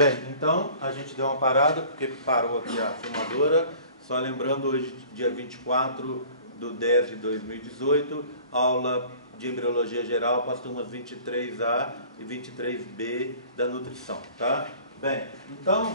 Bem, então a gente deu uma parada porque parou aqui a filmadora. Só lembrando, hoje, dia 24/10/2018, aula de Embriologia Geral para as turmas 23A e 23B da nutrição, tá? Bem, então,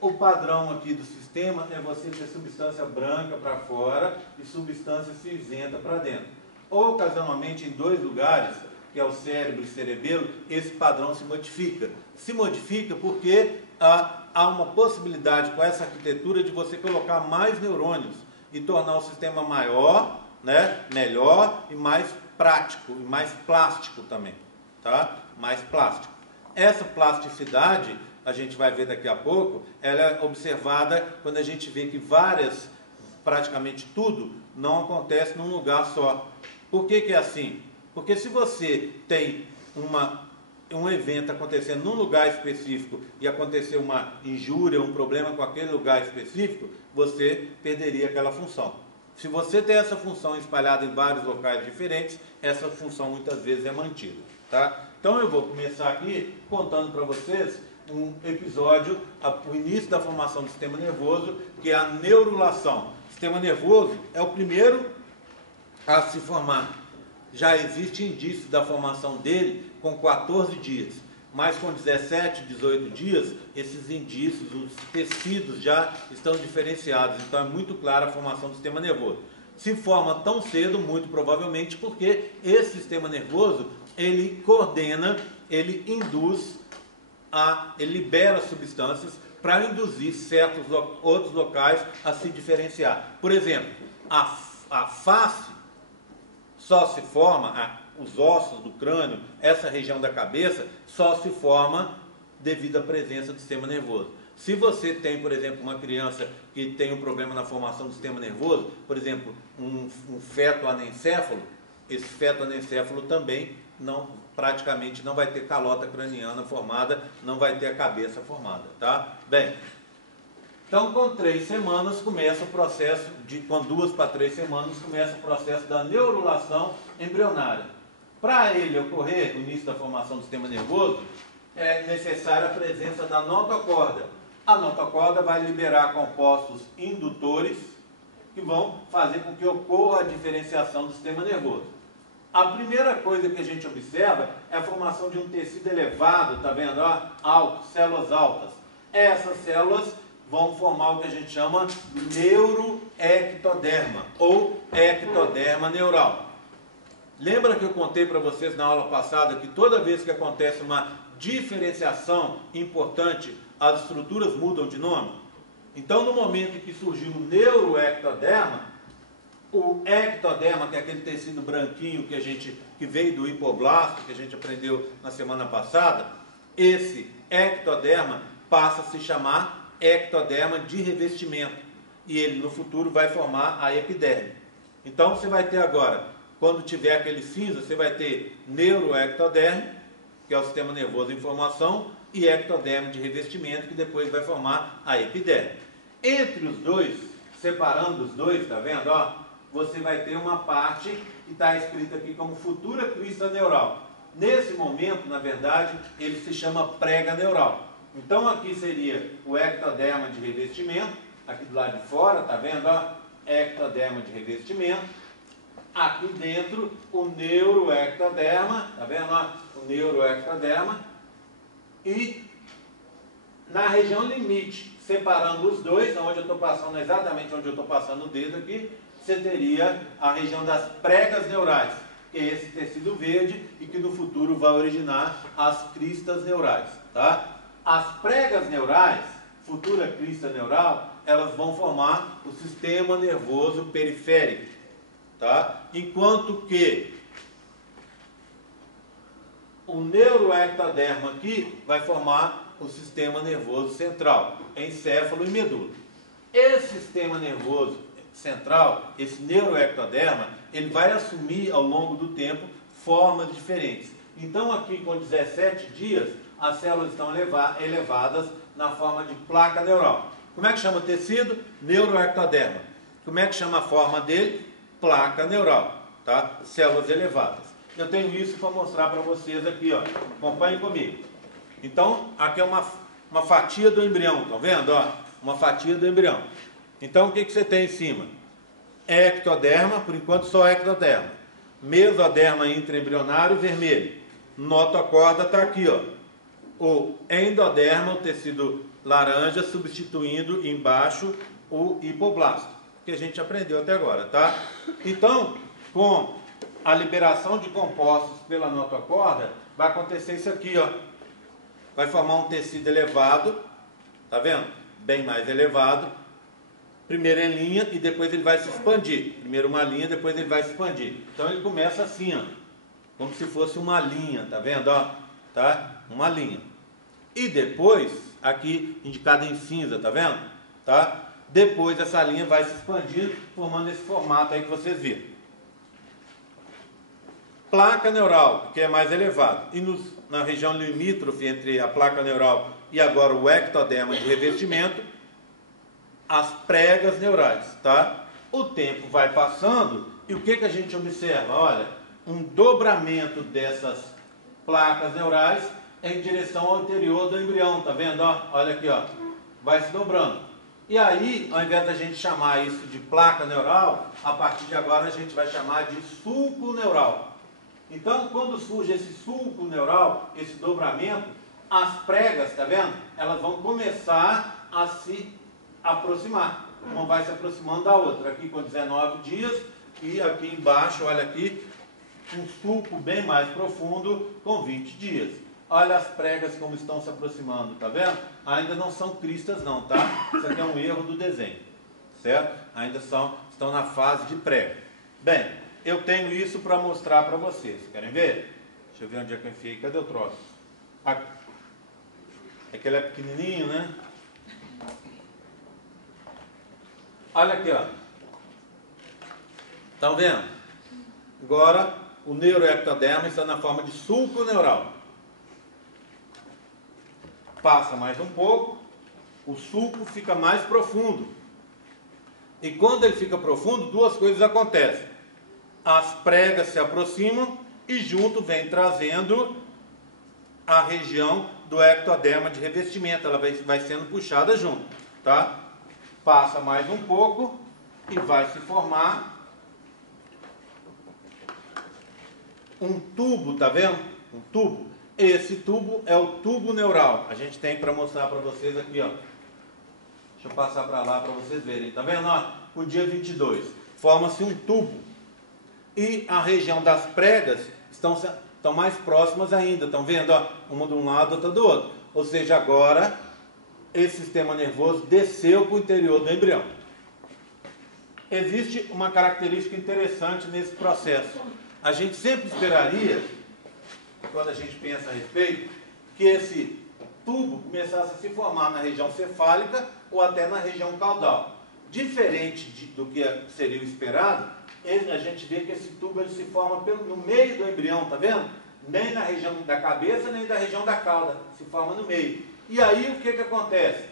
o padrão aqui do sistema é você ter substância branca para fora e substância cinzenta para dentro. Ou, ocasionalmente, em dois lugares, que é o cérebro e cerebelo, esse padrão se modifica. Se modifica porque há uma possibilidade com essa arquitetura de você colocar mais neurônios e tornar o sistema maior, né, melhor e mais prático, e mais plástico também, tá? Mais plástico. Essa plasticidade, a gente vai ver daqui a pouco, ela é observada quando a gente vê que praticamente tudo, não acontece num lugar só. Por que que é assim? Porque se você tem um evento acontecendo num lugar específico e acontecer uma injúria, um problema com aquele lugar específico, você perderia aquela função. Se você tem essa função espalhada em vários locais diferentes, essa função muitas vezes é mantida, tá? Então eu vou começar aqui contando para vocês um episódio, o início da formação do sistema nervoso, que é a neurulação. O sistema nervoso é o primeiro a se formar. Já existe indício da formação dele com 14 dias, mas com 17, 18 dias, esses indícios, os tecidos já estão diferenciados, então é muito clara a formação do sistema nervoso. Se forma tão cedo, muito provavelmente, porque esse sistema nervoso, ele coordena, ele induz, ele libera substâncias para induzir certos outros locais a se diferenciar. Por exemplo, a face só se forma, os ossos do crânio, essa região da cabeça, só se forma devido à presença do sistema nervoso. Se você tem, por exemplo, uma criança que tem um problema na formação do sistema nervoso, por exemplo, um feto anencéfalo, esse feto anencéfalo também praticamente não vai ter calota craniana formada, não vai ter a cabeça formada, tá? Bem, então, com 3 semanas começa o processo, com 2 para 3 semanas, começa o processo da neurulação embrionária. Para ele ocorrer, o início da formação do sistema nervoso, é necessária a presença da notocorda. A notocorda vai liberar compostos indutores que vão fazer com que ocorra a diferenciação do sistema nervoso. A primeira coisa que a gente observa é a formação de um tecido elevado, tá vendo? Alto, células altas. Essas células vão formar o que a gente chama neuroectoderma ou ectoderma neural. Lembra que eu contei para vocês na aula passada que toda vez que acontece uma diferenciação importante, as estruturas mudam de nome? Então, no momento em que surgiu o neuroectoderma, o ectoderma, que é aquele tecido branquinho que veio do hipoblasto, que a gente aprendeu na semana passada, esse ectoderma passa a se chamar ectoderma de revestimento, e ele no futuro vai formar a epiderme. Então você vai ter agora, quando tiver aquele cinza, você vai ter neuroectoderme, que é o sistema nervoso em formação, e ectoderme de revestimento, que depois vai formar a epiderme. Entre os dois, separando os dois, tá vendo? Você vai ter uma parte que está escrita aqui como futura crista neural. Nesse momento, na verdade, ele se chama prega neural. Então aqui seria o ectoderma de revestimento, aqui do lado de fora, tá vendo? Ectoderma de revestimento. Aqui dentro o neuroectoderma, tá vendo? O neuroectoderma. E na região limite, separando os dois, onde eu estou passando, exatamente onde eu estou passando o dedo aqui, você teria a região das pregas neurais, que é esse tecido verde e que no futuro vai originar as cristas neurais, tá? As pregas neurais, futura crista neural, elas vão formar o sistema nervoso periférico, tá? Enquanto que o neuroectoderma aqui vai formar o sistema nervoso central, encéfalo e medula. Esse sistema nervoso central, esse neuroectoderma, ele vai assumir ao longo do tempo formas diferentes. Então aqui com 17 dias, as células estão elevadas na forma de placa neural. Como é que chama o tecido? Neuroectoderma. Como é que chama a forma dele? Placa neural, tá? Células elevadas. Eu tenho isso para mostrar para vocês aqui, Acompanhem comigo. Então, aqui é uma uma fatia do embrião, estão vendo? Ó, uma fatia do embrião. Então, o que você tem em cima? Ectoderma, por enquanto só ectoderma. Mesoderma intraembrionário, vermelho. Notocorda está aqui, ó. O endoderma, o tecido laranja, substituindo embaixo o hipoblasto, que a gente aprendeu até agora, tá? Então, com a liberação de compostos pela notocorda, vai acontecer isso aqui, ó. Vai formar um tecido elevado, tá vendo? Bem mais elevado. Primeiro em linha e depois ele vai se expandir. Primeiro uma linha, depois ele vai se expandir. Então ele começa assim, ó, como se fosse uma linha, tá vendo? Ó, tá? Uma linha. E depois, aqui indicado em cinza, tá vendo? Tá? Depois essa linha vai se expandir, formando esse formato aí que vocês viram. Placa neural, que é mais elevado. E na região limítrofe entre a placa neural e agora o ectoderma de revestimento, as pregas neurais, tá? O tempo vai passando e o que a gente observa? Olha, um dobramento dessas placas neurais em direção ao interior do embrião, tá vendo? Ó, olha aqui, ó, vai se dobrando. E aí, ao invés da gente chamar isso de placa neural, a partir de agora a gente vai chamar de sulco neural. Então, quando surge esse sulco neural, esse dobramento, as pregas, tá vendo? Elas vão começar a se aproximar. Uma vai se aproximando da outra. Aqui com 19 dias e aqui embaixo, olha aqui, um sulco bem mais profundo com 20 dias. Olha as pregas como estão se aproximando, tá vendo? Ainda não são cristas não, tá? Isso aqui é um erro do desenho, certo? Ainda estão na fase de prega. Bem, eu tenho isso para mostrar para vocês. Querem ver? Deixa eu ver onde é que eu enfiei. Cadê o troço? Aqui. É que ele é pequenininho, né? Olha aqui, ó. Estão vendo? Agora, o neuroectoderma está na forma de sulco neural. Passa mais um pouco, o sulco fica mais profundo. E quando ele fica profundo, duas coisas acontecem. As pregas se aproximam e junto vem trazendo a região do ectoderma de revestimento. Ela vai sendo puxada junto, tá? Passa mais um pouco e vai se formar um tubo, tá vendo? Um tubo. Esse tubo é o tubo neural. A gente tem para mostrar para vocês aqui, ó. Deixa eu passar para lá para vocês verem. Tá vendo? Ó, o dia 22. Forma-se um tubo. E a região das pregas estão mais próximas ainda. Estão vendo? Ó, uma de um lado, outra do outro. Ou seja, agora esse sistema nervoso desceu para o interior do embrião. Existe uma característica interessante nesse processo. A gente sempre esperaria, quando a gente pensa a respeito, que esse tubo começasse a se formar na região cefálica ou até na região caudal. Diferente do que seria o esperado, a gente vê que esse tubo ele se forma no meio do embrião, tá vendo? Nem na região da cabeça, nem da região da cauda, se forma no meio. E aí o que acontece?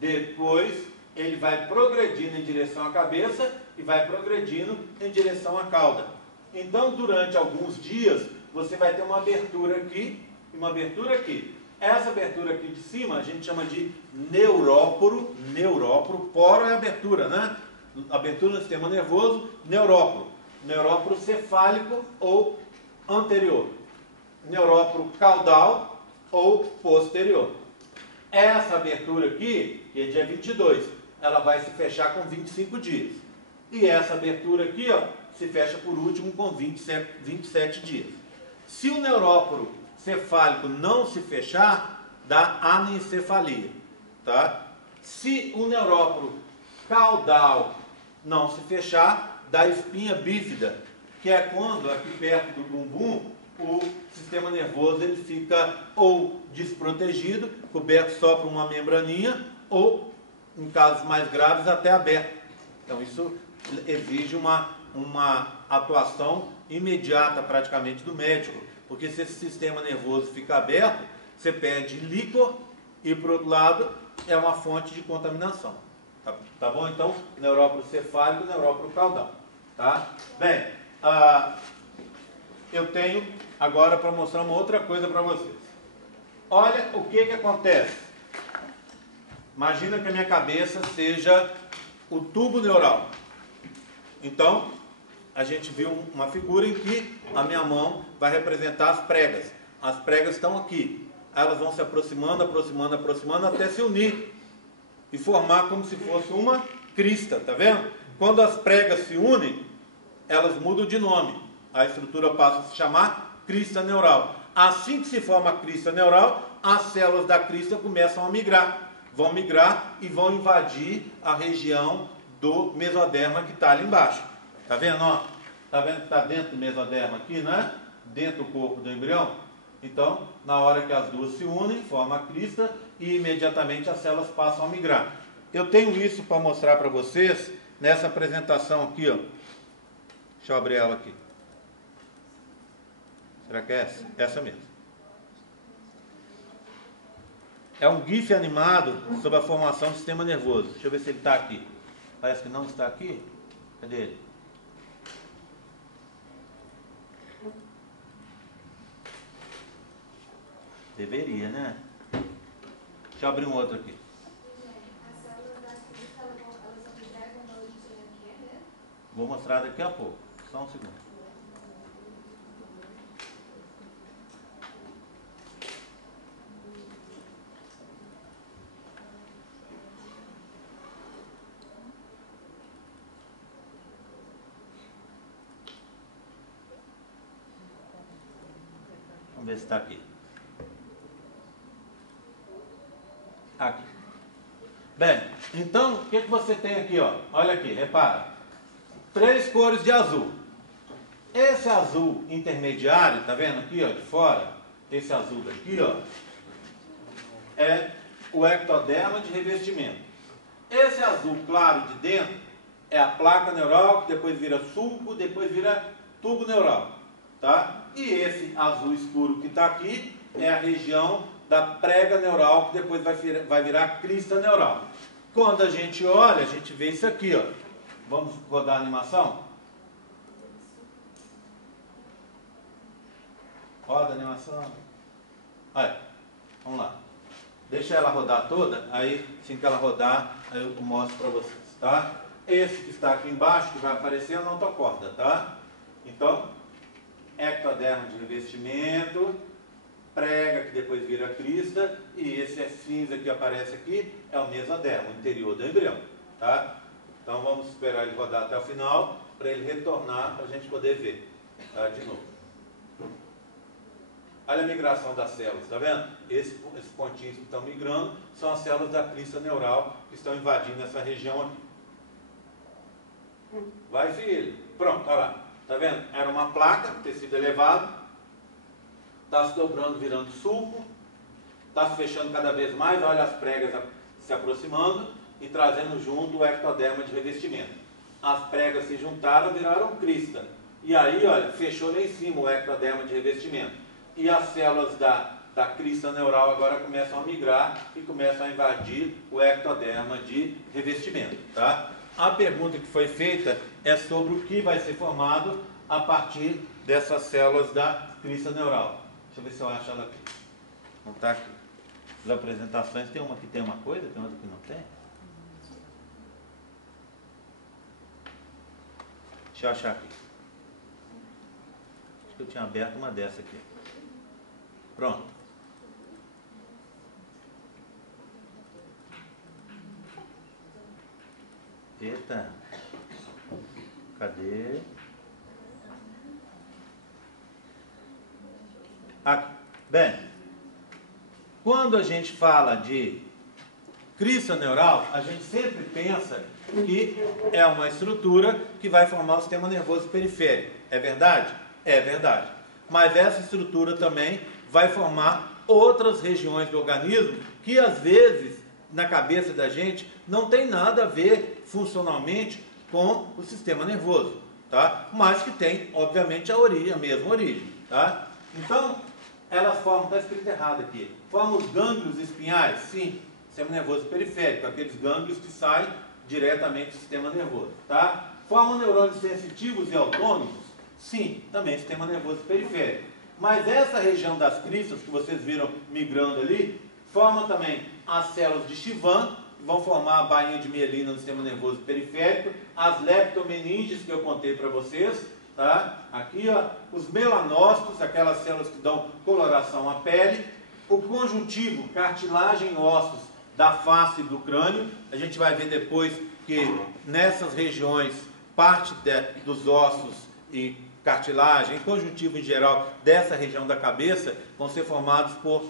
Depois ele vai progredindo em direção à cabeça e vai progredindo em direção à cauda. Então durante alguns dias você vai ter uma abertura aqui e uma abertura aqui. Essa abertura aqui de cima a gente chama de neuróporo. Neuróporo, poro é abertura, né? Abertura no sistema nervoso, neuróporo. Neuróporo cefálico ou anterior. Neuróporo caudal ou posterior. Essa abertura aqui, que é dia 22, ela vai se fechar com 25 dias. E essa abertura aqui, ó, se fecha por último com 27 dias. Se o neuróporo cefálico não se fechar, dá anencefalia, tá? Se o neuróporo caudal não se fechar, dá espinha bífida, que é quando aqui perto do bumbum o sistema nervoso ele fica ou desprotegido, coberto só por uma membraninha, ou, em casos mais graves, até aberto. Então isso exige uma atuação imediata praticamente do médico, porque se esse sistema nervoso fica aberto, você perde líquor e, por outro lado, é uma fonte de contaminação. Tá bom? Então, neuróporo cefálico e neuróporo caudal. Tá? Bem, eu tenho agora para mostrar uma outra coisa para vocês. Olha o que acontece. Imagina que a minha cabeça seja o tubo neural. Então, a gente viu uma figura em que a minha mão vai representar as pregas. As pregas estão aqui. Elas vão se aproximando, aproximando, aproximando até se unir e formar como se fosse uma crista, tá vendo? Quando as pregas se unem, elas mudam de nome. A estrutura passa a se chamar crista neural. Assim que se forma a crista neural, as células da crista começam a migrar. Vão migrar e vão invadir a região do mesoderma que está ali embaixo. Tá vendo? Ó? Tá vendo que está dentro do mesoderma aqui, né? Dentro do corpo do embrião. Então, na hora que as duas se unem, forma a crista e imediatamente as células passam a migrar. Eu tenho isso para mostrar para vocês nessa apresentação aqui, ó. Deixa eu abrir ela aqui. Será que é essa? Essa mesmo. É um GIF animado sobre a formação do sistema nervoso. Deixa eu ver se ele está aqui. Parece que não está aqui. Cadê ele? Deveria, né? Deixa eu abrir um outro aqui. Vou mostrar daqui a pouco. Só um segundo. Vamos ver se está aqui. Aqui. Bem, então, o que você tem aqui, ó? Olha aqui, repara. 3 cores de azul. Esse azul intermediário, tá vendo aqui, ó, de fora? Esse azul daqui, ó, é o ectoderma de revestimento. Esse azul claro de dentro é a placa neural, que depois vira sulco, depois vira tubo neural, tá? E esse azul escuro que está aqui é a região da prega neural, que depois vai virar crista neural. Quando a gente olha, a gente vê isso aqui, ó. Vamos rodar a animação? Roda a animação. Aí, vamos lá. Deixa ela rodar toda, aí assim que ela rodar, aí eu mostro para vocês, tá? Esse que está aqui embaixo, que vai aparecer, é a notocorda, tá? Então, ectoderma de revestimento, prega, que depois vira crista, e esse é cinza que aparece aqui, é o mesoderma, o interior do embrião, tá? Então vamos esperar ele rodar até o final, para ele retornar, para a gente poder ver, tá? De novo. Olha a migração das células, tá vendo? Esses pontinhos que estão migrando são as células da crista neural que estão invadindo essa região aqui. Vai, filho. Pronto, olha lá. Tá vendo? Era uma placa, tecido elevado, está se dobrando, virando sulco, está se fechando cada vez mais, olha as pregas se aproximando e trazendo junto o ectoderma de revestimento. As pregas se juntaram, viraram crista. E aí, olha, fechou lá em cima o ectoderma de revestimento. E as células da crista neural agora começam a migrar e começam a invadir o ectoderma de revestimento, tá? A pergunta que foi feita é sobre o que vai ser formado a partir dessas células da crista neural. Deixa eu ver se eu acho ela aqui. Não está aqui. As apresentações, tem uma que tem uma coisa, tem outra que não tem. Deixa eu achar aqui. Acho que eu tinha aberto uma dessa aqui. Pronto. Eita. Cadê? Aqui. Bem, quando a gente fala de crista neural, a gente sempre pensa que é uma estrutura que vai formar o sistema nervoso periférico. É verdade? É verdade. Mas essa estrutura também vai formar outras regiões do organismo que às vezes, na cabeça da gente, não tem nada a ver funcionalmente com o sistema nervoso, tá? Mas que tem, obviamente, a mesma origem, tá? Então, elas formam, está escrito errado aqui, formam os gânglios espinhais, sim, sistema nervoso periférico, aqueles gânglios que saem diretamente do sistema nervoso, tá? Formam neurônios sensitivos e autônomos, sim, também sistema nervoso periférico. Mas essa região das cristas que vocês viram migrando ali, forma também as células de Chivan, que vão formar a bainha de mielina no sistema nervoso periférico, as leptomeninges que eu contei para vocês, tá? Aqui, ó, os melanócitos, aquelas células que dão coloração à pele, o conjuntivo, cartilagem, ossos da face do crânio. A gente vai ver depois que nessas regiões, parte dos ossos e cartilagem, conjuntivo em geral, dessa região da cabeça, vão ser formados por...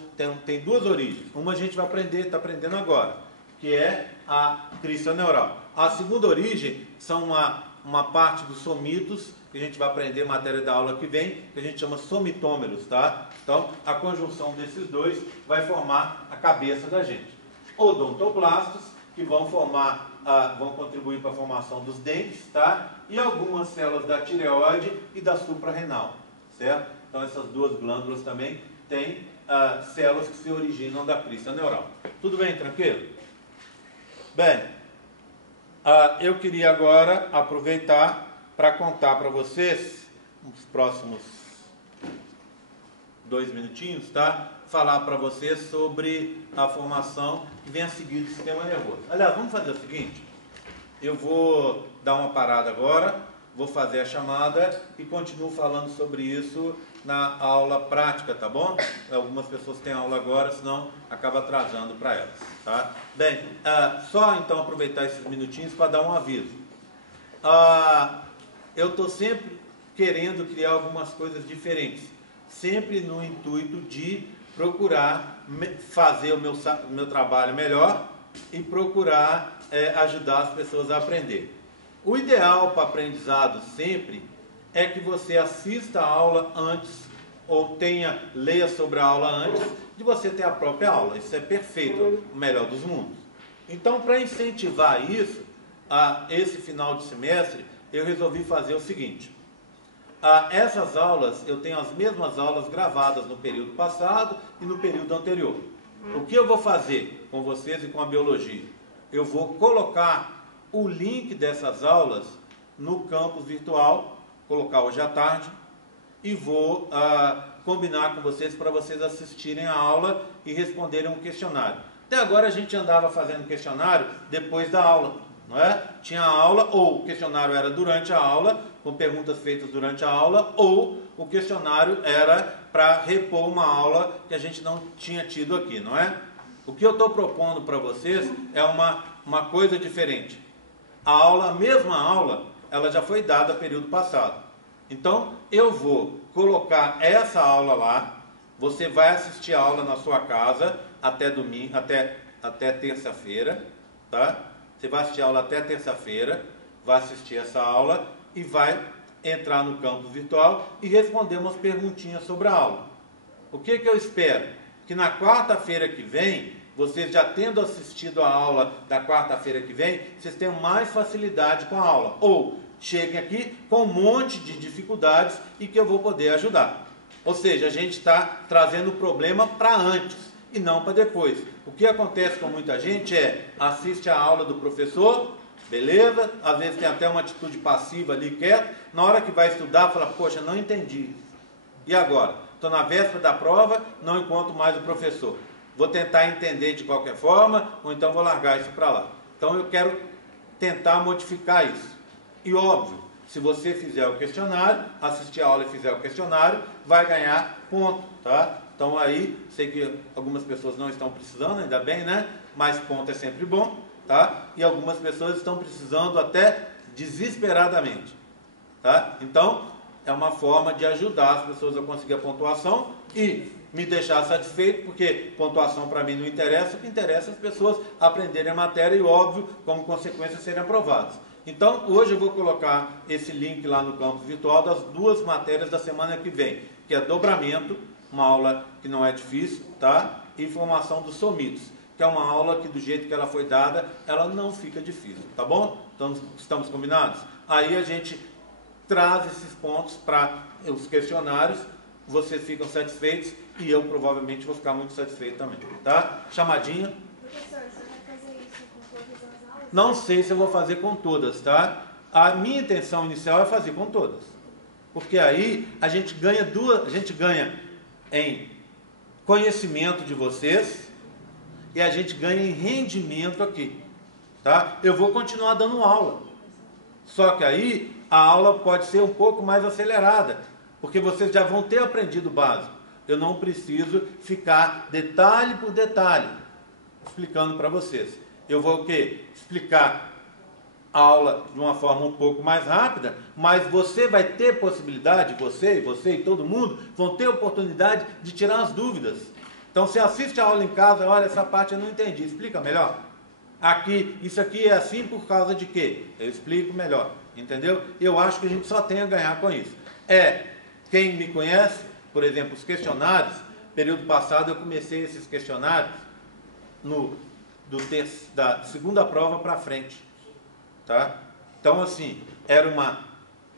Tem duas origens. Uma a gente vai aprender, está aprendendo agora, que é a crista neural. A segunda origem são uma parte dos somitos, que a gente vai aprender matéria da aula que vem, que a gente chama somitômeros, tá? Então, a conjunção desses dois vai formar a cabeça da gente. Odontoblastos, que vão vão contribuir para a formação dos dentes, tá? E algumas células da tireoide e da suprarrenal, certo? Então, essas duas glândulas também têm células que se originam da crista neural. Tudo bem, tranquilo? Bem, eu queria agora aproveitar para contar para vocês, nos próximos 2 minutinhos, tá? Falar para vocês sobre a formação que vem a seguir do sistema nervoso. Aliás, vamos fazer o seguinte, eu vou dar uma parada agora, vou fazer a chamada e continuo falando sobre isso na aula prática, tá bom? Algumas pessoas têm aula agora, senão acaba atrasando para elas, tá? Bem, só então aproveitar esses minutinhos para dar um aviso. Eu estou sempre querendo criar algumas coisas diferentes, sempre no intuito de procurar fazer o meu trabalho melhor e procurar ajudar as pessoas a aprender. O ideal para aprendizado sempre é que você assista a aula antes ou leia sobre a aula antes de você ter a própria aula. Isso é perfeito, o melhor dos mundos. Então, para incentivar isso, esse final de semestre, eu resolvi fazer o seguinte. Essas aulas, eu tenho as mesmas aulas gravadas no período passado e no período anterior. O que eu vou fazer com vocês e com a biologia? Eu vou colocar o link dessas aulas no campus virtual, colocar hoje à tarde, e vou combinar com vocês para vocês assistirem a aula e responderem um questionário. Até agora a gente andava fazendo questionário depois da aula, não é? Tinha aula, ou o questionário era durante a aula, com perguntas feitas durante a aula, ou o questionário era para repor uma aula que a gente não tinha tido aqui, não é? O que eu estou propondo para vocês é uma coisa diferente. A mesma aula, ela já foi dada no período passado. Então, eu vou colocar essa aula lá, você vai assistir a aula na sua casa até domingo, até terça-feira, tá? Você vai assistir a aula até terça-feira, vai assistir essa aula e vai entrar no campus virtual e responder umas perguntinhas sobre a aula. O que eu espero? Que na quarta-feira que vem, vocês já tendo assistido a aula da quarta-feira que vem, vocês tenham mais facilidade com a aula. Ou cheguem aqui com um monte de dificuldades e que eu vou poder ajudar. Ou seja, a gente está trazendo o problema para antes e não para depois. O que acontece com muita gente assiste a aula do professor, beleza? Às vezes tem até uma atitude passiva ali, quieto. Na hora que vai estudar, fala, poxa, não entendi. E agora? Estou na véspera da prova, não encontro mais o professor. Vou tentar entender de qualquer forma, ou então vou largar isso para lá. Então eu quero tentar modificar isso. E óbvio, se você fizer o questionário, assistir a aula e fizer o questionário, vai ganhar ponto, tá? Então aí, sei que algumas pessoas não estão precisando, ainda bem, né? Mas ponto é sempre bom, tá? E algumas pessoas estão precisando até desesperadamente, tá? Então, é uma forma de ajudar as pessoas a conseguir a pontuação e me deixar satisfeito, porque pontuação para mim não interessa, o que interessa é as pessoas aprenderem a matéria e, óbvio, como consequência, serem aprovadas. Então, hoje eu vou colocar esse link lá no campus virtual das 2 matérias da semana que vem, que é dobramento, uma aula que não é difícil, tá? E formação dos somitos, que é uma aula que do jeito que ela foi dada, ela não fica difícil, tá bom? Então, estamos combinados? Aí a gente traz esses pontos para os questionários, vocês ficam satisfeitos e eu provavelmente vou ficar muito satisfeito também, tá? Chamadinha. Professor, você vai fazer isso com todas as aulas? Não sei se eu vou fazer com todas, tá? A minha intenção inicial é fazer com todas. Porque aí a gente ganha em conhecimento de vocês e a gente ganha em rendimento aqui, tá? Eu vou continuar dando aula, só que aí a aula pode ser um pouco mais acelerada, porque vocês já vão ter aprendido o básico. Eu não preciso ficar detalhe por detalhe explicando para vocês. Eu vou o quê? Explicar a aula de uma forma um pouco mais rápida, mas você vai ter possibilidade, você e todo mundo vão ter oportunidade de tirar as dúvidas. Então, você assiste a aula em casa, olha, essa parte eu não entendi, explica melhor. Aqui, isso aqui é assim por causa de quê? Eu explico melhor, entendeu? Eu acho que a gente só tem a ganhar com isso. Quem me conhece, por exemplo, os questionários, período passado eu comecei esses questionários da segunda prova para frente. Tá? Então, assim, era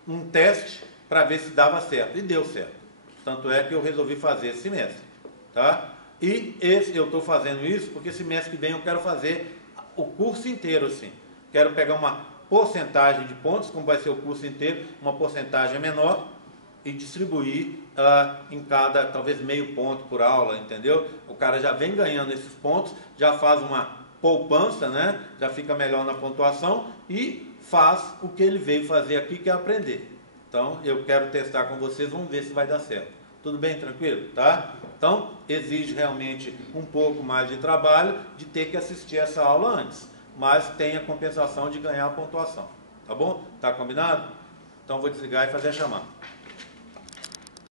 um teste para ver se dava certo, e deu certo. Tanto é que eu resolvi fazer esse semestre. Tá? E eu estou fazendo isso porque esse semestre que vem eu quero fazer o curso inteiro, assim. Quero pegar uma porcentagem de pontos, como vai ser o curso inteiro, uma porcentagem menor, e distribuir em cada, talvez meio ponto por aula, entendeu? O cara já vem ganhando esses pontos, já faz uma poupança, né? Já fica melhor na pontuação e faz o que ele veio fazer aqui, que é aprender. Então, eu quero testar com vocês, vamos ver se vai dar certo. Tudo bem, tranquilo? Tá? Então, exige realmente um pouco mais de trabalho de ter que assistir essa aula antes, mas tem a compensação de ganhar a pontuação. Tá bom? Tá combinado? Então, vou desligar e fazer a chamada.